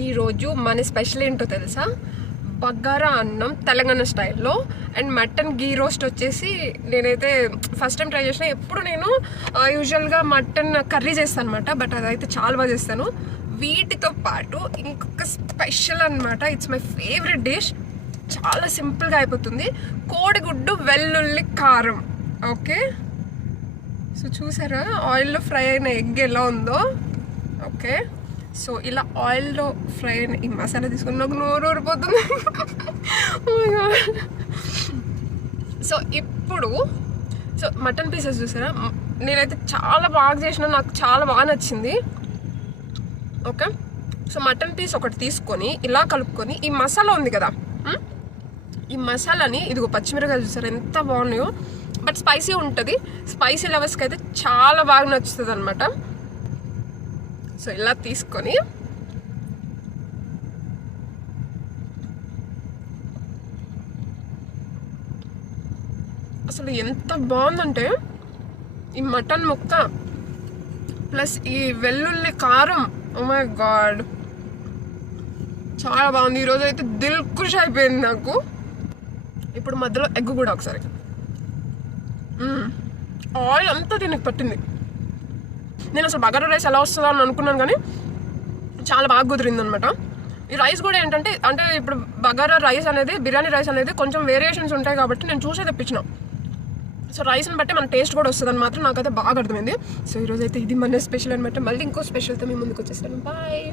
ఈరోజు మన స్పెషల్ ఏంటో తెలుసా? బగారా అన్నం తెలంగాణ స్టైల్లో అండ్ మటన్ గీ రోస్ట్ వచ్చేసి నేనైతే ఫస్ట్ టైం ట్రై చేసిన. ఎప్పుడు నేను యూజువల్గా మటన్ కర్రీ చేస్తాను అనమాట, బట్ అదైతే చాలా బాగా చేస్తాను. వీటితో పాటు ఇంకొక స్పెషల్ అనమాట, ఇట్స్ మై ఫేవరెట్ డిష్. చాలా సింపుల్గా అయిపోతుంది. కోడిగుడ్డు వెల్లుల్లి కారం. ఓకే, సో చూసారా ఆయిల్లో ఫ్రై అయిన ఎగ్ ఎలా ఉందో? ఓకే, సో ఇలా ఆయిల్లో ఫ్రై అయిన ఈ మసాలా తీసుకుని నాకు నోరు ఊరిపోతుంది. సో ఇప్పుడు మటన్ పీసెస్ చూసారా, నేనైతే చాలా బాగా చేసిన, నాకు చాలా బాగా నచ్చింది. ఓకే, సో మటన్ పీస్ ఒకటి తీసుకొని ఇలా కలుపుకొని ఈ మసాలా ఉంది కదా, ఈ మసాలాని ఇదిగో పచ్చిమిరకాయలు చూసారా ఎంత బాగున్నాయో. బట్ స్పైసీ ఉంటుంది, స్పైసీ లవర్స్కి అయితే చాలా బాగా నచ్చుతుంది అనమాట. సో ఇలా తీసుకొని అసలు ఎంత బాగుందంటే ఈ మటన్ ముక్క ప్లస్ ఈ వెల్లుల్లి కారం, ఓ మై గాడ్ చాలా బాగుంది. ఈరోజు అయితే దిల్ ఖుష్ అయిపోయింది నాకు. ఇప్పుడు మధ్యలో ఎగ్ కూడా ఒకసారి, ఆయిల్ అంతా దీనికి పట్టింది. నేను అసలు బగారా రైస్ ఎలా వస్తుందో అని అనుకున్నాను, కానీ చాలా బాగా కుదిరింది అనమాట. ఈ రైస్ కూడా ఏంటంటే, అంటే ఇప్పుడు బగారా రైస్ అనేది, బిర్యానీ రైస్ అనేది కొంచెం వేరియేషన్స్ ఉంటాయి కాబట్టి నేను చూసే తెప్పించిన. సో రైస్ని బట్టి మన టేస్ట్ కూడా వస్తుంది అని మాత్రం నాకైతే బాగా అర్థమైంది. సో ఈరోజు అయితే ఇది మన స్పెషల్ అనమాట. మళ్ళీ ఇంకో స్పెషల్తో మీ ముందుకు వచ్చేస్తాను. బాయ్.